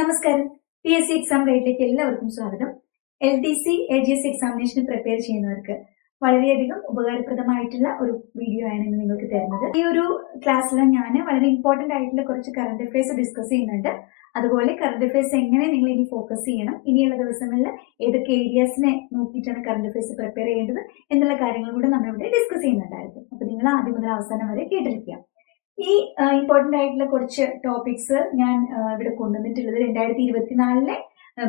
നമസ്കാരം. P S C exam ഗൈഡിലേക്ക് എല്ലാവർക്കും സ്വാഗതം. L D C A G S എക്സാമിനേഷന് prepare ചെയ്യുന്നവർക്ക് വളരെയധികം ഉപകാരപ്രദമായിട്ടുള്ള ഒരു വീഡിയോ ആണ് ഇന്ന് നിങ്ങൾക്ക് തരുന്നത്. ഈ ഒരു ക്ലാസ്സിൽ ഞാൻ വളരെ ഇമ്പോർട്ടന്റ് ആയിട്ടുള്ള കുറച്ച് കറണ്ട് അഫയേഴ്സ് ഡിസ്കസ് ചെയ്യുന്നുണ്ട്. അതുപോലെ കറണ്ട് അഫയേഴ്സ് എങ്ങനെ നിങ്ങൾ ഇനി ഫോക്കസ് ചെയ്യണം ഇനിയുള്ള ദിവസങ്ങളിൽ ഏതൊക്കെ ഏരിയാസിനെ നോക്കിയിട്ടാണ് കറണ്ട് അഫയേഴ്സ് പ്രിപ്പയർ ചെയ്യേണ്ടത് എന്നുള്ള കാര്യങ്ങൾ കൂടെ നമ്മളിവിടെ ഡിസ്കസ് ചെയ്യുന്നുണ്ടായിരുന്നു. അപ്പൊ നിങ്ങൾ ആദ്യം മുതൽ അവസാനം വരെ കേട്ടിരിക്കുക. ഈ ഇമ്പോർട്ടന്റ് ആയിട്ടുള്ള കുറച്ച് ടോപ്പിക്സ് ഞാൻ ഇവിടെ കൊണ്ടുവന്നിട്ടുള്ളത് രണ്ടായിരത്തി ഇരുപത്തിനാലിലെ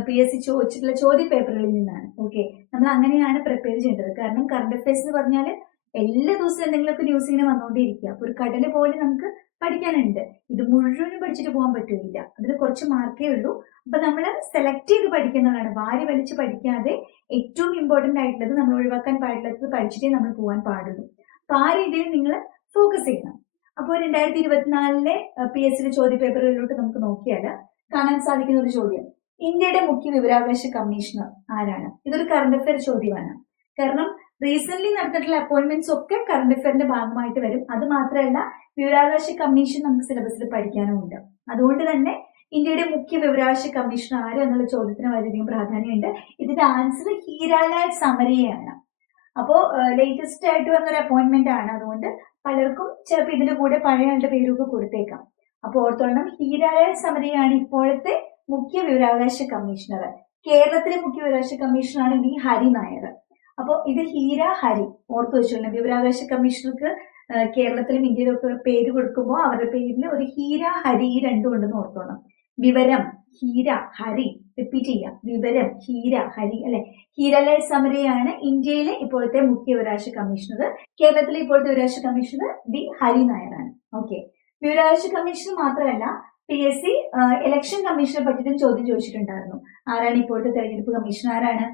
പി എസ് സി ചോദിച്ചിട്ടുള്ള ചോദ്യ പേപ്പറുകളിൽ നിന്നാണ്. ഓക്കെ നമ്മൾ അങ്ങനെയാണ് പ്രിപ്പയർ ചെയ്യേണ്ടത്. കാരണം കറണ്ട് അഫയേഴ്സ് എന്ന് പറഞ്ഞാൽ എല്ലാ ദിവസവും എന്തെങ്കിലുമൊക്കെ ന്യൂസ് ഇങ്ങനെ വന്നുകൊണ്ടിരിക്കുക ഒരു കടൽ പോലെ നമുക്ക് പഠിക്കാനുണ്ട്. ഇത് മുഴുവനും പഠിച്ചിട്ട് പോകാൻ പറ്റില്ല. അതിന് കുറച്ച് മാർക്കേ ഉള്ളൂ. അപ്പൊ നമ്മൾ സെലക്ട് ചെയ്ത് പഠിക്കുന്നതാണ്. വാരി വലിച്ച് പഠിക്കാതെ ഏറ്റവും ഇമ്പോർട്ടന്റ് ആയിട്ടുള്ളത് നമ്മൾ ഒഴിവാക്കാൻ പാടില്ലാത്തത് പഠിച്ചിട്ടേ നമ്മൾ പോകാൻ പാടുള്ളൂ. അപ്പൊ ആ രീതിയിൽ നിങ്ങൾ ഫോക്കസ് ചെയ്യണം. അപ്പോൾ രണ്ടായിരത്തി ഇരുപത്തിനാലിലെ പി എസ് സിയുടെ ചോദ്യ പേപ്പറുകളിലോട്ട് നമുക്ക് നോക്കിയാൽ കാണാൻ സാധിക്കുന്ന ഒരു ചോദ്യം. ഇന്ത്യയുടെ മുഖ്യ വിവരാവകാശ കമ്മീഷണർ ആരാണ്? ഇതൊരു കറണ്ട് അഫയർ ചോദ്യമാണ്. കാരണം റീസെന്റ് നടന്നിട്ടുള്ള അപ്പോയിന്റ്മെന്റ്സ് ഒക്കെ കറണ്ട് അഫയറിന്റെ ഭാഗമായിട്ട് വരും. അത് മാത്രമല്ല വിവരാവകാശ കമ്മീഷൻ നമുക്ക് സിലബസിൽ പഠിക്കാനുമുണ്ട് അതുകൊണ്ട് തന്നെ ഇന്ത്യയുടെ മുഖ്യ വിവരാവകാശ കമ്മീഷണർ ആര് എന്നുള്ള ചോദ്യത്തിന് വളരെയധികം പ്രാധാന്യമുണ്ട്. ഇതിന്റെ ആൻസർ ഹീരാലാൽ സമരിയാണ് അപ്പോൾ ലേറ്റസ്റ്റ് ആയിട്ട് വന്നൊരു അപ്പോയിന്റ്മെന്റ് ആണ്. അതുകൊണ്ട് പലർക്കും ചിലപ്പോൾ ഇതിന്റെ കൂടെ പഴയ ആളുടെ പേരൊക്കെ കൊടുത്തേക്കാം. അപ്പോൾ ഓർത്തോളണം ഹീരായ സമരിയാണ് ഇപ്പോഴത്തെ മുഖ്യ വിവരാവകാശ കമ്മീഷണർ. കേരളത്തിലെ മുഖ്യ വിവരാവകാശ കമ്മീഷണറാണ് വി. ഹരി നായർ. അപ്പോൾ ഇത് ഹീര ഹരി ഓർത്തു വെച്ചോളണം. വിവരാവകാശ കമ്മീഷണർക്ക് കേരളത്തിലും ഇന്ത്യയിലും ഒക്കെ പേര് കൊടുക്കുമ്പോൾ അവരുടെ പേരിൽ ഒരു ഹീര ഹരി രണ്ടും ഉണ്ടെന്ന് ഓർത്തോണം. വിവരം ഹീര ഹരി റിപ്പീറ്റ് ചെയ്യാം വിവരം ഹീര ഹരി അല്ലെ? ഹീരലാൽ സമരയാണ് ഇന്ത്യയിലെ ഇപ്പോഴത്തെ മുഖ്യ വിവരാവകാശ കമ്മീഷണർ. കേരളത്തിലെ ഇപ്പോഴത്തെ വിവരാവകാശ കമ്മീഷണർ ബി ഹരി നായരാണ്. ഓക്കെ. വിവരാവകാശ കമ്മീഷൻ മാത്രമല്ല പി എസ് സി ഇലക്ഷൻ കമ്മീഷനെ പറ്റിയിട്ടും ചോദ്യം ചോദിച്ചിട്ടുണ്ടായിരുന്നു. ആരാണ് ഇപ്പോഴത്തെ തെരഞ്ഞെടുപ്പ് കമ്മീഷൻ ആരാണ്?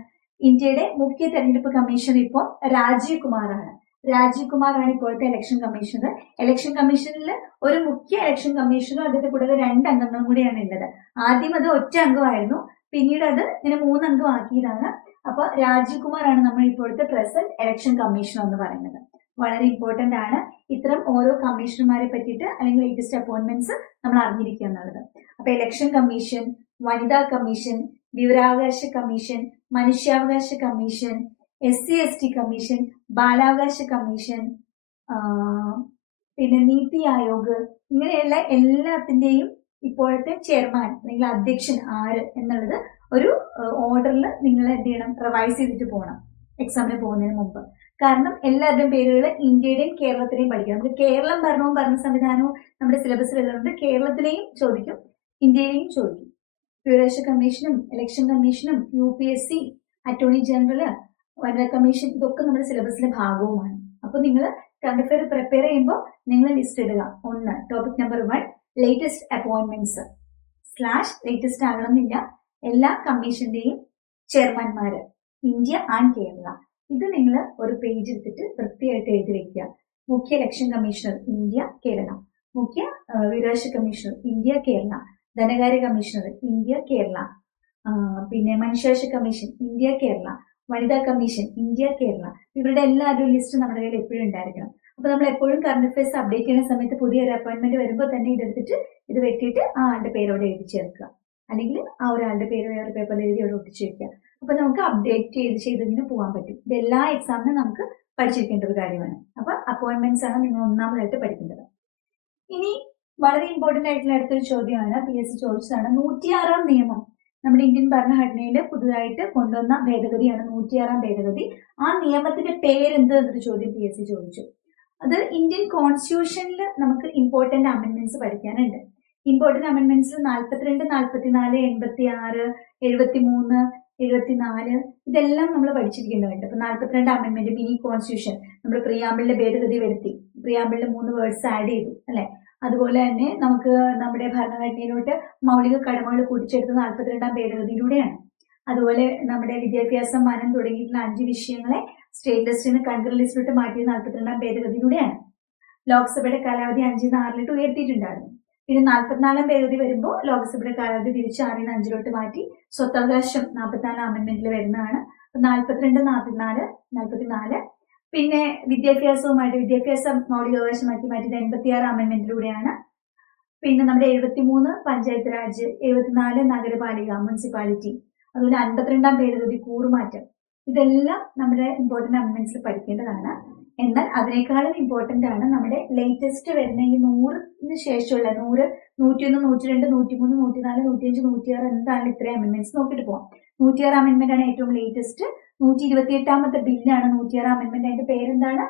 ഇന്ത്യയുടെ മുഖ്യ തെരഞ്ഞെടുപ്പ് കമ്മീഷണർ ഇപ്പോൾ രാജീവ് കുമാറാണ്. രാജീവ് കുമാറാണ് ഇപ്പോഴത്തെ ഇലക്ഷൻ കമ്മീഷണർ. ഇലക്ഷൻ കമ്മീഷനിൽ ഒരു മുഖ്യ ഇലക്ഷൻ കമ്മീഷണറും അതിന്റെ കൂടെ രണ്ട് അംഗങ്ങളും കൂടിയാണ് ഉള്ളത്. ആദ്യം അത് ഒറ്റ അംഗമായിരുന്നു. പിന്നീട് അത് ഇങ്ങനെ മൂന്നംഗം ആക്കിയതാണ്. അപ്പൊ രാജീവ് ആണ് നമ്മൾ ഇപ്പോഴത്തെ പ്രസന്റ് ഇലക്ഷൻ കമ്മീഷൻ എന്ന് പറയുന്നത്. വളരെ ഇമ്പോർട്ടന്റ് ആണ് ഇത്തരം ഓരോ കമ്മീഷണർമാരെ പറ്റിയിട്ട് അല്ലെങ്കിൽ ലേറ്റസ്റ്റ് അപ്പോയിന്റ്മെന്റ്സ് നമ്മൾ അറിഞ്ഞിരിക്കുക എന്നുള്ളത് അപ്പൊ ഇലക്ഷൻ കമ്മീഷൻ വനിതാ കമ്മീഷൻ വിവരാവകാശ കമ്മീഷൻ മനുഷ്യാവകാശ commission S C S T commission ബാലാവകാശ കമ്മീഷൻ പിന്നെ നീതി ആയോഗ് ഇങ്ങനെയുള്ള എല്ലാത്തിന്റെയും ഇപ്പോഴത്തെ ചെയർമാൻ അല്ലെങ്കിൽ അധ്യക്ഷൻ ആര് എന്നുള്ളത് ഒരു ഓർഡറിൽ നിങ്ങൾ എന്ത് ചെയ്യണം? റിവൈസ് ചെയ്തിട്ട് പോകണം. എക്സാമിന് പോകുന്നതിന് മുമ്പ്. കാരണം എല്ലാവരുടെയും പേരുകൾ ഇന്ത്യയുടെയും കേരളത്തിലെയും പഠിക്കണം. നമുക്ക് കേരളം ഭരണവും ഭരണ സംവിധാനവും നമ്മുടെ സിലബസിൽ ഉള്ളതുകൊണ്ട് കേരളത്തിലെയും ചോദിക്കും ഇന്ത്യയിലെയും ചോദിക്കും. വിവരാവകാശ കമ്മീഷനും ഇലക്ഷൻ കമ്മീഷനും U P S C attorney general വനിതാ കമ്മീഷൻ ഇതൊക്കെ നമ്മുടെ സിലബസിന്റെ ഭാഗവുമാണ്. അപ്പോൾ നിങ്ങൾ കറണ്ട് പ്രിപ്പയർ ചെയ്യുമ്പോൾ നിങ്ങൾ ലിസ്റ്റ് ഇടുക. ഒന്ന് topic number one latest appointments slash latest ആകണമെന്നില്ല. എല്ലാ കമ്മീഷന്റെയും ചെയർമാൻമാര് ഇന്ത്യ ആൻഡ് കേരള. ഇത് നിങ്ങൾ ഒരു പേജ് എടുത്തിട്ട് വൃത്തിയായിട്ട് എഴുതി വെക്കുക. മുഖ്യ ഇലക്ഷൻ കമ്മീഷണർ ഇന്ത്യ കേരള. മുഖ്യ വിദേശ കമ്മീഷണർ ഇന്ത്യ കേരള. ധനകാര്യ കമ്മീഷണർ ഇന്ത്യ കേരള. പിന്നെ മനുഷ്യാവകാശ കമ്മീഷൻ ഇന്ത്യ കേരള. വനിതാ കമ്മീഷൻ ഇന്ത്യ കേരള. ഇവരുടെ എല്ലാവരുടെയും ലിസ്റ്റ് നമ്മുടെ കയ്യിൽ എപ്പോഴും ഉണ്ടായിരിക്കണം. അപ്പൊ നമ്മൾ എപ്പോഴും കറണ്ട് അഫയേഴ്സ് അപ്ഡേറ്റ് ചെയ്യുന്ന സമയത്ത് പുതിയൊരു അപ്പോയിന്റ്മെന്റ് വരുമ്പോൾ തന്നെ ഇതെടുത്തിട്ട് ഇത് വെട്ടിയിട്ട് ആ ആളുടെ പേരോടെ എഴുതി ചേർക്കുക അല്ലെങ്കിൽ ആ ഒരാളുടെ പേര് വേറെ പേപ്പറിൽ എഴുതി അവിടെ ഒട്ടിച്ച് വെക്കുക. അപ്പൊ നമുക്ക് അപ്ഡേറ്റ് ചെയ്ത് ചെയ്ത് ഇങ്ങനെ പോകാൻ പറ്റും. ഇത് എല്ലാ എക്സാമിനും നമുക്ക് പഠിച്ചിരിക്കേണ്ട ഒരു കാര്യമാണ്. അപ്പൊ അപ്പോയിന്റ്മെന്റ്സ് ആണ് നിങ്ങൾ ഒന്നാമതായിട്ട് പഠിക്കേണ്ടത്. ഇനി വളരെ ഇമ്പോർട്ടന്റ് ആയിട്ടുള്ള അടുത്തൊരു ചോദ്യമാണ്. പി എസ് സി ചോദിച്ചതാണ് നൂറ്റിയാറാം നിയമം. നമ്മുടെ ഇന്ത്യൻ ഭരണഘടനയിൽ പുതുതായിട്ട് കൊണ്ടുവന്ന ഭേദഗതിയാണ് നൂറ്റിയാറാം ഭേദഗതി. ആ നിയമത്തിന്റെ പേരെന്ത് എന്നൊരു ചോദ്യം പി എസ് സി ചോദിച്ചു. അത് ഇന്ത്യൻ കോൺസ്റ്റിറ്റ്യൂഷനിൽ നമുക്ക് ഇമ്പോർട്ടന്റ് അമെന്റ്മെന്റ്സ് പഠിക്കാനുണ്ട്. ഇമ്പോർട്ടന്റ് അമെന്റ്മെന്റ്സ് നാൽപ്പത്തിരണ്ട് നാൽപ്പത്തിനാല് എൺപത്തി ആറ് എഴുപത്തി മൂന്ന് എഴുപത്തിനാല് ഇതെല്ലാം നമ്മൾ പഠിച്ചിരിക്കേണ്ടതുണ്ട്. അപ്പൊ നാൽപ്പത്തിരണ്ട് അമെന്റ്മെന്റ് മിനി കോൺസ്റ്റിറ്റ്യൂഷൻ നമ്മൾ പ്രിയാമ്പിളിന്റെ ഭേദഗതി വരുത്തി. പ്രിയാമ്പിളിൽ മൂന്ന് വേർഡ്സ് ആഡ് ചെയ്തു അല്ലെ? അതുപോലെ തന്നെ നമുക്ക് നമ്മുടെ ഭരണഘടനയിലോട്ട് മൗലിക കടമകൾ കൂട്ടിച്ചേർത്ത് നാൽപ്പത്തിരണ്ടാം ഭേദഗതിയിലൂടെയാണ്. അതുപോലെ നമ്മുടെ വിദ്യാഭ്യാസം മനം തുടങ്ങിയിട്ടുള്ള അഞ്ച് വിഷയങ്ങളെ സ്റ്റേറ്റ് ലിസ്റ്റിൽ നിന്ന് കൺട്രി ലിസ്റ്റിലോട്ട് മാറ്റിയ നാൽപ്പത്തിരണ്ടാം ഭേദഗതിയിലൂടെയാണ്. ലോക്സഭയുടെ കാലാവധി അഞ്ചിൽ നിന്ന് ആറിലോട്ട് ഉയർത്തിയിട്ടുണ്ടായിരുന്നു പിന്നെ നാൽപ്പത്തിനാലാം ഭേദഗതി വരുമ്പോൾ ലോക്സഭയുടെ കാലാവധി തിരിച്ച് ആറിൽ നിന്ന് അഞ്ചിലോട്ട് മാറ്റി സ്വത്തവകാശം നാൽപ്പത്തിനാലാം അമെന്റ്മെന്റിൽ വരുന്നതാണ്. അപ്പൊ നാൽപ്പത്തിരണ്ട് നാൽപ്പത്തിനാല് നാൽപ്പത്തിനാല് പിന്നെ വിദ്യാഭ്യാസവുമായിട്ട് വിദ്യാഭ്യാസ മൗലികാവകാശമാക്കി മാറ്റിയത് എൺപത്തിയാറ് അമെന്റ്മെന്റിലൂടെയാണ് പിന്നെ നമ്മുടെ എഴുപത്തിമൂന്ന് പഞ്ചായത്ത് രാജ് എഴുപത്തിനാല് നഗരപാലിക മുനിസിപ്പാലിറ്റി അതുപോലെ അൻപത്തിരണ്ടാം ഭേദഗതി കൂറുമാറ്റം. ഇതെല്ലാം നമ്മുടെ ഇമ്പോർട്ടന്റ് അമെന്റ്മെന്റ്സിൽ പഠിക്കേണ്ടതാണ്. എന്നാൽ അതിനേക്കാളും ഇമ്പോർട്ടന്റ് ആണ് നമ്മുടെ ലേറ്റസ്റ്റ് വരുന്ന ഈ നൂറിന് ശേഷമുള്ള നൂറ് നൂറ്റിയൊന്ന് നൂറ്റി രണ്ട് നൂറ്റിമൂന്ന് നൂറ്റിനാല് നൂറ്റിയഞ്ച് നൂറ്റിയാറ് എന്താണ് ഇത്രയും അമെൻമെന്റ്സ് നോക്കിയിട്ട് പോകാം നൂറ്റിയാറ് അമെൻമെന്റ് ആണ് ഏറ്റവും ലേറ്റസ്റ്റ് നൂറ്റി ഇരുപത്തി എട്ടാമത്തെ ബില്ലാണ് നൂറ്റിയാറ് അമെൻമെന്റ് അതിന്റെ പേരെന്താണ്?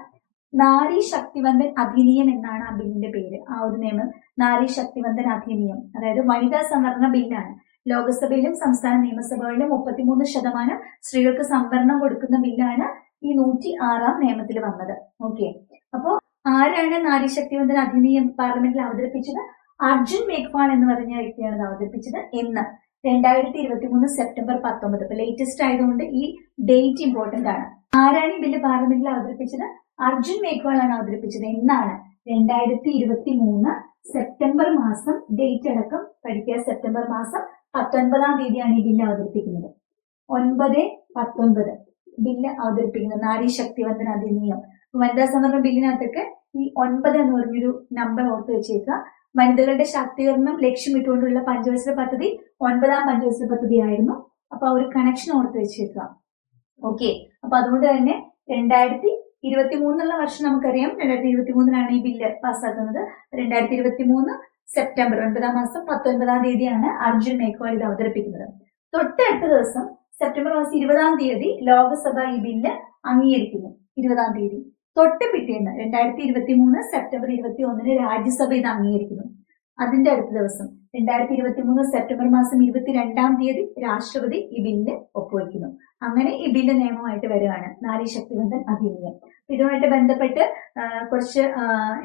നാരി ശക്തിവന്ദൻ അധിനിയം എന്നാണ് ആ ബില്ലിന്റെ പേര്. ആ ഒരു നിയമം നാരി ശക്തിവന്ദൻ അധിനിയം അതായത് വനിതാ സംവരണ ബില്ലാണ് ലോകസഭയിലും സംസ്ഥാന നിയമസഭകളിലും മുപ്പത്തിമൂന്ന് ശതമാനം സ്ത്രീകൾക്ക് സംവരണം കൊടുക്കുന്ന ബില്ലാണ് ഈ നൂറ്റി ആറാം നിയമത്തിൽ വന്നത്. ഓക്കെ. അപ്പോ ആരാണ് നാരി ശക്തിവന്ദൻ അധിനിയം പാർലമെന്റിൽ അവതരിപ്പിച്ചത്? അർജുൻ മേഘ്വാൾ എന്ന് പറഞ്ഞ വ്യക്തിയാണ് അവതരിപ്പിച്ചത് എന്ന്. രണ്ടായിരത്തി ഇരുപത്തി മൂന്ന് സെപ്റ്റംബർ പത്തൊമ്പത്. ഇപ്പൊ ലേറ്റസ്റ്റ് ആയതുകൊണ്ട് ഈ ഡേറ്റ് ഇമ്പോർട്ടന്റ് ആണ്. ആരാണ് ഈ ബില്ല് പാർലമെന്റിൽ അവതരിപ്പിച്ചത്? അർജുൻ മേഘ്വാൾ ആണ് അവതരിപ്പിച്ചത് എന്നാണ്. രണ്ടായിരത്തി ഇരുപത്തി മൂന്ന് സെപ്റ്റംബർ മാസം ഡേറ്റ് അടക്കം പഠിക്കുക. സെപ്റ്റംബർ മാസം പത്തൊൻപതാം തീയതിയാണ് ഈ ബില്ല് അവതരിപ്പിക്കുന്നത്. ഒൻപത് പത്തൊൻപത് ബില്ല് അവതരിപ്പിക്കുന്നത്. നാരി ശക്തിവന്ദന അധിനിയം. വനിതാ സംവരണ ബില്ലിനകത്തൊക്കെ ഈ ഒൻപത് എന്ന് പറഞ്ഞൊരു നമ്പർ ഓർത്ത് വെച്ചേക്കുക. വനിതകളുടെ ശാക്തീകരണം ലക്ഷ്യമിട്ടുകൊണ്ടുള്ള പഞ്ചവത്സര പദ്ധതി ഒൻപതാം പഞ്ചവത്സര പദ്ധതി ആയിരുന്നു അപ്പൊ ആ ഒരു കണക്ഷൻ ഓർത്ത് വെച്ചേക്കുക. ഓക്കെ അപ്പൊ അതുകൊണ്ട് തന്നെ രണ്ടായിരത്തി ഇരുപത്തി മൂന്നുള്ള വർഷം നമുക്കറിയാം. രണ്ടായിരത്തി ഇരുപത്തി മൂന്നിലാണ് ഈ ബില്ല് പാസ്സാക്കുന്നത്. രണ്ടായിരത്തി ഇരുപത്തി മൂന്ന് സെപ്റ്റംബർ ഒൻപതാം മാസം പത്തൊൻപതാം തീയതിയാണ് അർജുൻ മേഘ്വാൾ ഇത് അവതരിപ്പിക്കുന്നത്. തൊട്ടടുത്ത ദിവസം സെപ്റ്റംബർ മാസം ഇരുപതാം തീയതി ലോകസഭ ഈ ബില്ല് അംഗീകരിക്കുന്നു. ഇരുപതാം തീയതി. തൊട്ട് പിറ്റേന്ന് രണ്ടായിരത്തി ഇരുപത്തി മൂന്ന് സെപ്റ്റംബർ ഇരുപത്തി ഒന്നിന് രാജ്യസഭ ഇത് അംഗീകരിക്കുന്നു. അതിന്റെ അടുത്ത ദിവസം രണ്ടായിരത്തി ഇരുപത്തി മൂന്ന് സെപ്റ്റംബർ മാസം ഇരുപത്തിരണ്ടാം തീയതി രാഷ്ട്രപതി ഈ ബില്ല് ഒപ്പുവയ്ക്കുന്നു അങ്ങനെ ഈ നിയമമായിട്ട് വരികയാണ്. നാരി ശക്തിബന്ധൻ അധിനിയം ഇതുമായിട്ട് ബന്ധപ്പെട്ട് കുറച്ച്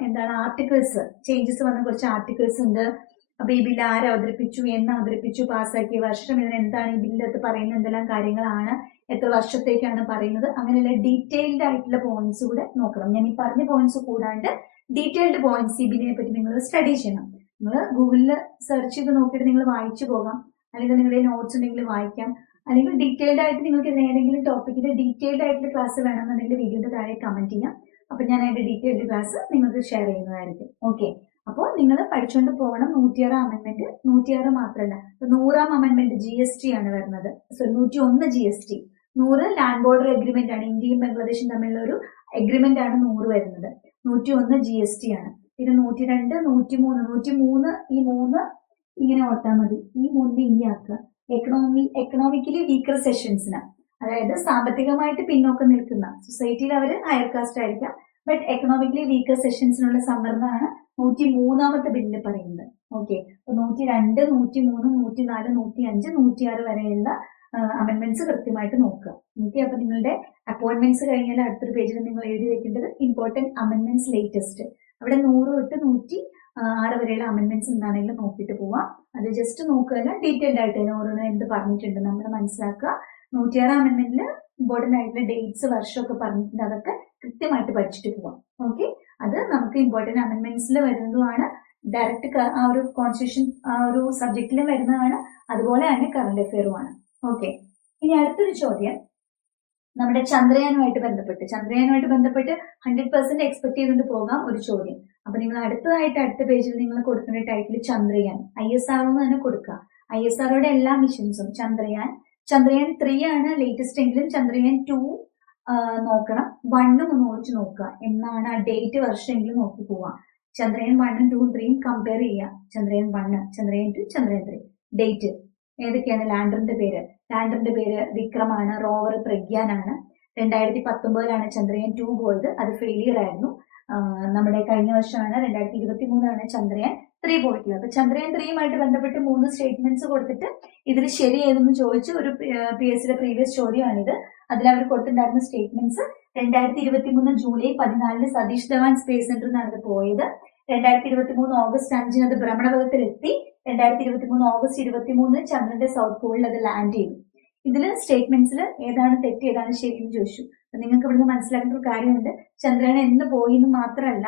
എന്താണ് ആർട്ടിക്കിൾസ് ചേഞ്ചസ് വന്ന കുറച്ച് ആർട്ടിക്കിൾസ് ഉണ്ട്. അപ്പൊ ഈ ബില്ല് ആര് അവതരിപ്പിച്ചു എന്ന് അവതരിപ്പിച്ചു പാസ്സാക്കിയ വർഷം ഇതിന് എന്താണ് ഈ ബില്ലത്ത് പറയുന്ന എന്തെല്ലാം കാര്യങ്ങളാണ് എത്ര വർഷത്തേക്കാണ് പറയുന്നത് അങ്ങനെയുള്ള ഡീറ്റെയിൽഡ് ആയിട്ടുള്ള പോയിന്റ്സ് കൂടെ നോക്കണം. ഞാൻ ഈ പറഞ്ഞ പോയിന്റ്സ് കൂടാണ്ട് ഡീറ്റെയിൽഡ് പോയിന്റ്സ് ഈ ബില്ലിനെ പറ്റി നിങ്ങൾ സ്റ്റഡി ചെയ്യണം. നിങ്ങൾ ഗൂഗിളിൽ സെർച്ച് ചെയ്ത് നോക്കിയിട്ട് നിങ്ങൾ വായിച്ചു പോകാം. അല്ലെങ്കിൽ നിങ്ങളുടെ നോട്ട്സ് ഉണ്ടെങ്കിൽ വായിക്കാം. അല്ലെങ്കിൽ ഡീറ്റെയിൽഡ് ആയിട്ട് നിങ്ങൾക്ക് ഏതെങ്കിലും ടോപ്പിക്കിൽ ഡീറ്റെയിൽഡ് ആയിട്ടുള്ള ക്ലാസ് വേണമെന്നുണ്ടെങ്കിൽ വീഡിയോയുടെ താഴെ കമന്റ് ചെയ്യാം. അപ്പൊ ഞാൻ അതിന്റെ ഡീറ്റെയിൽഡ് ക്ലാസ് നിങ്ങൾക്ക് ഷെയർ ചെയ്യുന്നതായിരിക്കും. ഓക്കെ അപ്പോൾ നിങ്ങൾ പഠിച്ചുകൊണ്ട് പോകണം നൂറ്റിയാറാം അമെന്റ്മെന്റ് നൂറ്റിയാറ് മാത്രമല്ല നൂറാം അമെന്റ്മെന്റ് ജി എസ് ടി ആണ് വരുന്നത്. സോറി നൂറ്റി ഒന്ന് ജി എസ് ടി നൂറ് ലാൻഡ് ബോർഡർ എഗ്രിമെന്റ് ആണ്. ഇന്ത്യയും ബംഗ്ലാദേശും തമ്മിലുള്ള ഒരു എഗ്രിമെന്റ് ആണ് നൂറ് വരുന്നത്. നൂറ്റി ഒന്ന് ജി എസ് ടി ആണ്. പിന്നെ നൂറ്റി രണ്ട് നൂറ്റി മൂന്ന് നൂറ്റി മൂന്ന് ഈ മൂന്ന് ഇങ്ങനെ ഓർത്താൽ മതി. ഈ മൂന്നിനെ ഈ ആക്കുക. എക്കണോമി എക്കണോമിക്കലി വീക്കർ സെഷൻസിന് അതായത് സാമ്പത്തികമായിട്ട് പിന്നോക്കം നിൽക്കുന്ന സൊസൈറ്റിയിൽ അവർ ഹയർ കാസ്റ്റ് ആയിരിക്കാം. ബട്ട് എക്കണോമിക്കലി വീക്കർ സെഷൻസിനുള്ള സംവരണമാണ് നൂറ്റി മൂന്നാമത്തെ ബില്ലിൽ പറയുന്നത് ഓക്കെ നൂറ്റി രണ്ട് നൂറ്റി മൂന്ന് നൂറ്റി നാല് നൂറ്റി അഞ്ച് നൂറ്റി ആറ് വരെയുള്ള അമെന്റ്മെന്റ്സ് കൃത്യമായിട്ട് നോക്കുക. ഓക്കെ അപ്പൊ നിങ്ങളുടെ അപ്പോയിന്റ്മെന്റ്സ് കഴിഞ്ഞാൽ അടുത്തൊരു പേജിൽ നിങ്ങൾ എഴുതി വെക്കേണ്ടത് ഇമ്പോർട്ടന്റ് അമെന്റ്മെന്റ്സ് ലേറ്റസ്റ്റ് അവിടെ നൂറ് തൊട്ട് നൂറ്റി ആറ് വരെയുള്ള അമെൻമെന്റ്സ് എന്താണെങ്കിലും നോക്കിയിട്ട് പോവാം. അത് ജസ്റ്റ് നോക്കുക ഡീറ്റെയിൽഡ് ആയിട്ട് തന്നെ ഓരോന്ന് എന്ത് പറഞ്ഞിട്ടുണ്ട് നമ്മൾ മനസ്സിലാക്കുക. നൂറ്റിയാറ് അമെൻമെന്റിൽ ഇമ്പോർട്ടന്റ് ആയിട്ടുള്ള ഡേറ്റ്സ് വർഷമൊക്കെ പറഞ്ഞിട്ടുണ്ട് അതൊക്കെ കൃത്യമായിട്ട് പഠിച്ചിട്ട് പോവാം. ഓക്കെ അത് നമുക്ക് ഇമ്പോർട്ടന്റ് അമെൻമെന്റ്സിൽ വരുന്നതുമാണ്. ഡയറക്റ്റ് ആ ഒരു കോൺസ്റ്റിറ്റ്യൂഷൻ ആ ഒരു സബ്ജക്റ്റിലും വരുന്നതാണ്. അതുപോലെ തന്നെ കറണ്ട് അഫെയറുമാണ് ഓക്കെ ഇനി അടുത്തൊരു ചോദ്യം. നമ്മുടെ ചന്ദ്രയാനുമായിട്ട് ബന്ധപ്പെട്ട് ചന്ദ്രയാനുമായിട്ട് ബന്ധപ്പെട്ട് ഹൺഡ്രഡ് പെർസെന്റ് എക്സ്പെക്ട് ചെയ്തുകൊണ്ട് പോകാം ഒരു ചോദ്യം. അപ്പൊ നിങ്ങൾ അടുത്തതായിട്ട് അടുത്ത പേജിൽ നിങ്ങൾ കൊടുക്കേണ്ട title Chandrayaan. I S R തന്നെ കൊടുക്കുക. ഐ എസ് ആർഒയുടെ എല്ലാ മിഷൻസും ചന്ദ്രയാൻ. ചന്ദ്രയാൻ ത്രീ ആണ്. ലേറ്റസ്റ്റ് എങ്കിലും ചന്ദ്രയാൻ ടു നോക്കണം. വണ്ണും ഒന്ന് ഓടിച്ച് നോക്കുക. എന്നാണ് ആ ഡേറ്റ് വർഷമെങ്കിലും നോക്കി പോവാം ചന്ദ്രയാൻ വണ്ണും ടു ത്രീയും കമ്പയർ ചെയ്യുക. Chandrayaan one Chandrayaan two Chandrayaan three date ഏതൊക്കെയാണ്? ലാൻഡറിന്റെ പേര്. ലാൻഡറിന്റെ പേര് വിക്രമാണ്. റോവർ പ്രഗ്യാനാണ്. രണ്ടായിരത്തി പത്തൊമ്പതിലാണ് ചന്ദ്രയാൻ ടു പോയത്. അത് ഫെയിലിയർ ആയിരുന്നു. നമ്മുടെ കഴിഞ്ഞ വർഷമാണ് രണ്ടായിരത്തി ഇരുപത്തി മൂന്നാണ് ചന്ദ്രയാൻ ത്രീ പോയിട്ടുള്ളത്. അപ്പൊ ചന്ദ്രയാൻ ത്രീയുമായിട്ട് ബന്ധപ്പെട്ട് മൂന്ന് സ്റ്റേറ്റ്മെന്റ്സ് കൊടുത്തിട്ട് ഇതിൽ ശരി ഏതെന്ന് ചോദിച്ച് ഒരു പി എസ് സിയുടെ പ്രീവിയസ് ചോദ്യമാണിത്. അതിൽ അവർ കൊടുത്തിട്ടുണ്ടായിരുന്ന സ്റ്റേറ്റ്മെന്റ്സ് രണ്ടായിരത്തി ഇരുപത്തി മൂന്ന് ജൂലൈ പതിനാലിന് സതീഷ് ധവാൻ സ്പേസ് സെന്ററിൽ നിന്നാണ് ഇത് പോയത്. രണ്ടായിരത്തി ഇരുപത്തി മൂന്ന് ഓഗസ്റ്റ് അഞ്ചിന് അത് ഭ്രമണപഥത്തിലെത്തി. രണ്ടായിരത്തി ഇരുപത്തി മൂന്ന് ഓഗസ്റ്റ് ഇരുപത്തി മൂന്ന് ചന്ദ്രന്റെ സൗത്ത് പോളിൽ അത് ലാൻഡ് ചെയ്തു. ഇതിൽ സ്റ്റേറ്റ്മെന്റ്സിൽ ഏതാണ് തെറ്റ് ഏതാണ് ശരി എന്ന് ചോദിച്ചു. നിങ്ങൾക്ക് ഇവിടുന്ന് മനസ്സിലാക്കേണ്ട ഒരു കാര്യമുണ്ട്. ചന്ദ്രയാൻ എന്ന് പോയി എന്ന് മാത്രമല്ല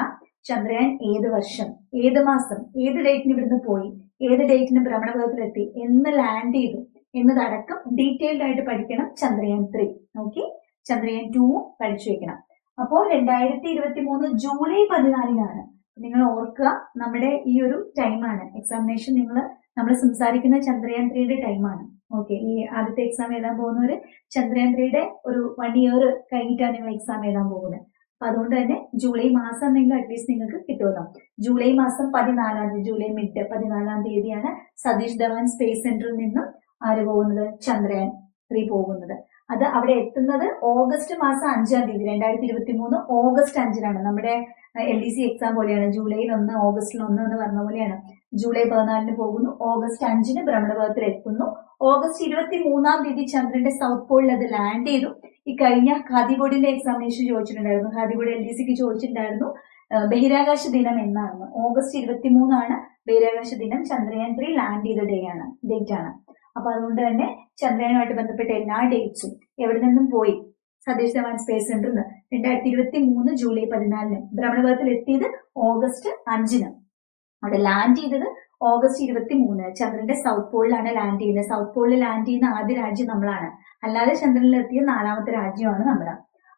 ചന്ദ്രയാൻ ഏത് വർഷം ഏത് മാസം ഏത് ഡേറ്റിന് ഇവിടുന്ന് പോയി ഏത് ഡേറ്റിന് ഭ്രമണപഥത്തിലെത്തി എന്ന് ലാൻഡ് ചെയ്തു. എന്നതടക്കം ഡീറ്റെയിൽഡ് ആയിട്ട് പഠിക്കണം ചന്ദ്രയാൻ ത്രീ ഓക്കെ ചന്ദ്രയാൻ ടൂവും പഠിച്ചു വെക്കണം. അപ്പോൾ രണ്ടായിരത്തി ഇരുപത്തി മൂന്ന് ജൂലൈ പതിനാലിനാണ്. നിങ്ങൾ ഓർക്കുക നമ്മുടെ ഈ ഒരു ടൈമാണ് എക്സാമിനേഷൻ നിങ്ങൾ നമ്മൾ സംസാരിക്കുന്ന ചന്ദ്രയാൻ ത്രീയുടെ ടൈമാണ് ഓക്കെ ഈ ആദ്യത്തെ എക്സാം എഴുതാൻ പോകുന്നവര് ചന്ദ്രയാൻ ത്രീയുടെ ഒരു വൺ ഇയർ കഴിഞ്ഞിട്ടാണ് നിങ്ങൾ എക്സാം എഴുതാൻ പോകുന്നത് അപ്പൊ അതുകൊണ്ട് തന്നെ ജൂലൈ മാസം എന്തെങ്കിലും അറ്റ്ലീസ്റ്റ് നിങ്ങൾക്ക് കിട്ടുമല്ലോ ജൂലൈ മാസം പതിനാലാം തീയതി ജൂലൈ മിഡ് പതിനാലാം തീയതിയാണ് സതീഷ് ധവാൻ സ്പേസ് സെന്ററിൽ നിന്നും ആര് പോകുന്നത്? ചന്ദ്രയാൻ ത്രീ പോകുന്നത്. അത് അവിടെ എത്തുന്നത് ഓഗസ്റ്റ് മാസം അഞ്ചാം തീയതി രണ്ടായിരത്തി ഇരുപത്തി മൂന്ന് ഓഗസ്റ്റ് അഞ്ചിനാണ്. നമ്മുടെ എൽ ഡി സി എക്സാം പോലെയാണ്. ജൂലൈയിൽ ഒന്ന് ഓഗസ്റ്റിൽ ഒന്ന് എന്ന് പറഞ്ഞ പോലെയാണ്. ജൂലൈ പതിനാലിന് പോകുന്നു. ഓഗസ്റ്റ് അഞ്ചിന് ഭ്രമണപഥത്തിൽ എത്തുന്നു. ഓഗസ്റ്റ് ഇരുപത്തി മൂന്നാം തീയതി ചന്ദ്രന്റെ സൗത്ത് പോളിൽ അത് ലാൻഡ് ചെയ്തു. ഈ കഴിഞ്ഞ ഖാദി ബോർഡിന്റെ എക്സാമിനേഷൻ ചോദിച്ചിട്ടുണ്ടായിരുന്നു. ഖാദി ബോർഡ് എൽ ഡി സിക്ക് ചോദിച്ചിട്ടുണ്ടായിരുന്നു ബഹിരാകാശ ദിനം എന്നാണ്. ഓഗസ്റ്റ് ഇരുപത്തി മൂന്നാണ് ബഹിരാകാശ ദിനം. ചന്ദ്രയാൻ ത്രീ ലാൻഡ് ചെയ്ത ഡേ ആണ് ഡേറ്റ് ആണ്. അപ്പൊ അതുകൊണ്ട് തന്നെ ചന്ദ്രയാനുമായിട്ട് ബന്ധപ്പെട്ട എല്ലാ ഡേറ്റ്സും എവിടെ നിന്നും പോയി? സതീഷ് ധവാൻ സ്പേസ് സെന്ററിൽ നിന്ന്. രണ്ടായിരത്തി ഇരുപത്തി മൂന്ന് ജൂലൈ പതിനാലിന് ഭ്രമണപഥത്തിൽ എത്തിയത് ഓഗസ്റ്റ് അഞ്ചിന്. അവിടെ ലാൻഡ് ചെയ്തത് ഓഗസ്റ്റ് ഇരുപത്തി മൂന്ന് ചന്ദ്രന്റെ സൗത്ത് പോളിലാണ് ലാൻഡ് ചെയ്യുന്നത്. സൗത്ത് പോളിൽ ലാൻഡ് ചെയ്യുന്ന ആദ്യ രാജ്യം നമ്മളാണ്. അല്ലാതെ ചന്ദ്രനിലെത്തിയ നാലാമത്തെ രാജ്യമാണ് നമ്മൾ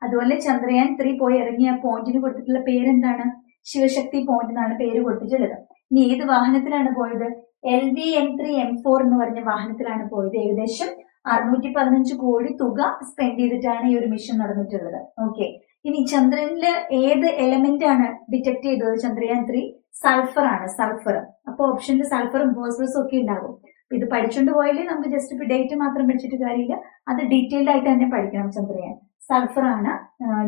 അതുപോലെ ചന്ദ്രയാൻ ത്രീ പോയി ഇറങ്ങിയ പോയിന്റിന് കൊടുത്തിട്ടുള്ള പേരെന്താണ്? ശിവശക്തി പോയിന്റ് എന്നാണ് പേര് കൊടുത്തിട്ടുള്ളത്. ഇനി ഏത് വാഹനത്തിലാണ് പോയത്? L V M three M four എന്ന് പറഞ്ഞ വാഹനത്തിലാണ് പോയത്. ഏകദേശം അറുന്നൂറ്റി പതിനഞ്ച് കോടി തുക സ്പെൻഡ് ചെയ്തിട്ടാണ് ഈ ഒരു മിഷൻ നടന്നിട്ടുള്ളത്. ഓക്കെ ഇനി ചന്ദ്രനിൽ ഏത് എലമെന്റ് ആണ് ഡിറ്റക്ട് ചെയ്തത് ചന്ദ്രയാൻ ത്രീ സൾഫർ ആണ് സൾഫർ അപ്പൊ ഓപ്ഷനിൽ സൾഫറും ഫോസ്ഫറസും ഒക്കെ ഉണ്ടാകും ഇത് പഠിച്ചുകൊണ്ട് പോയാലേ നമുക്ക് ജസ്റ്റ് ഡേറ്റ് മാത്രം പഠിച്ചിട്ട് കാര്യമില്ല. അത് ഡീറ്റെയിൽഡ് ആയിട്ട് തന്നെ പഠിക്കണം ചന്ദ്രയാൻ. സൾഫർ ആണ്